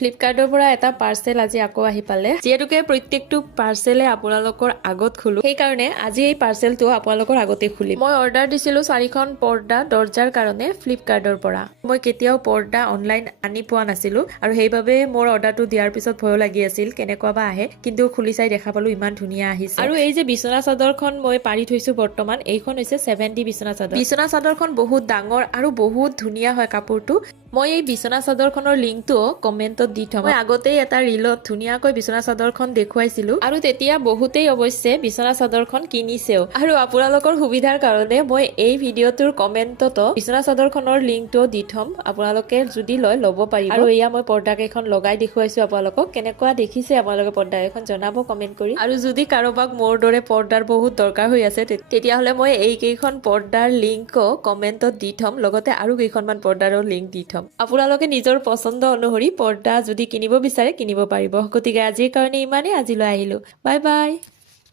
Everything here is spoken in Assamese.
ফ্লিপকাৰ্টৰ পৰা এটা পাৰ্চেল আজি আকৌ আহি পালে। যিহেতুকে প্ৰত্যেকটো পাৰ্চেলে আপোনালোকৰ আগত খুলো, সেইকাৰণে আজি এই পাৰ্চেলটো আপোনালোকৰ আগতে খুলিম। মই অৰ্ডাৰ দিছিলো 4খন পৰ্দা দৰ্জাৰ কাৰণে ফ্লিপকাৰ্টৰ পৰা। মই কেতিয়াও পৰ্দা অনলাইন আনি পোৱা নাছিলো আৰু সেইবাবে মোৰ অৰ্ডাৰটো দিয়াৰ পিছত ভয় লাগি আছিল কেনেকুৱা বা আহে, কিন্তু খুলি চাই দেখা পালো ইমান ধুনীয়া আহিছে। আৰু এই যে বিছনা চাদৰখন মই পাৰি থৈছো বৰ্তমান, এইখন হৈছে 7D বিছনা চাদৰ। বিছনা চাদৰখন বহুত ডাঙৰ আৰু বহুত ধুনীয়া হয় কাপোৰটো। মই এই বিছনা চাদৰখনৰ লিংকটো কমেন্টত দি থম। মই আগতেই এটা ৰিলত ধুনীয়াকৈ বিছনা চাদৰখন দেখুৱাইছিলো আৰু তেতিয়া বহুতেই অৱশ্যে বিছনা চাদৰখন কিনিছেও। আৰু আপোনালোকৰ সুবিধাৰ কাৰণে মই এই ভিডিঅ'টোৰ কমেন্টতো বিছনা চাদৰখনৰ লিংকটো দি থম, আপোনালোকে যদি লয় ল'ব পাৰিব। আৰু এয়া মই পৰ্দা কেইখন লগাই দেখুৱাইছো আপোনালোকক, কেনেকুৱা দেখিছে আপোনালোকে পৰ্দা কেইখন জনাব কমেন্ট কৰি। আৰু যদি কাৰোবাক মোৰ দৰে পৰ্দাৰ বহুত দৰকাৰ হৈ আছে তেতিয়াহ'লে মই এই কেইখন পৰ্দাৰ লিংকো কমেন্টত দি থম, লগতে আৰু কেইখনমান পৰ্দাৰৰ লিংক দি থম। আপোনালোকে নিজৰ পছন্দ অনুসৰি পৰ্দা যদি কিনিব বিচাৰে কিনিব পাৰিব। গতিকে আজিৰ কাৰণে ইমানেই, আজিলৈ আহিলো। Bye bye.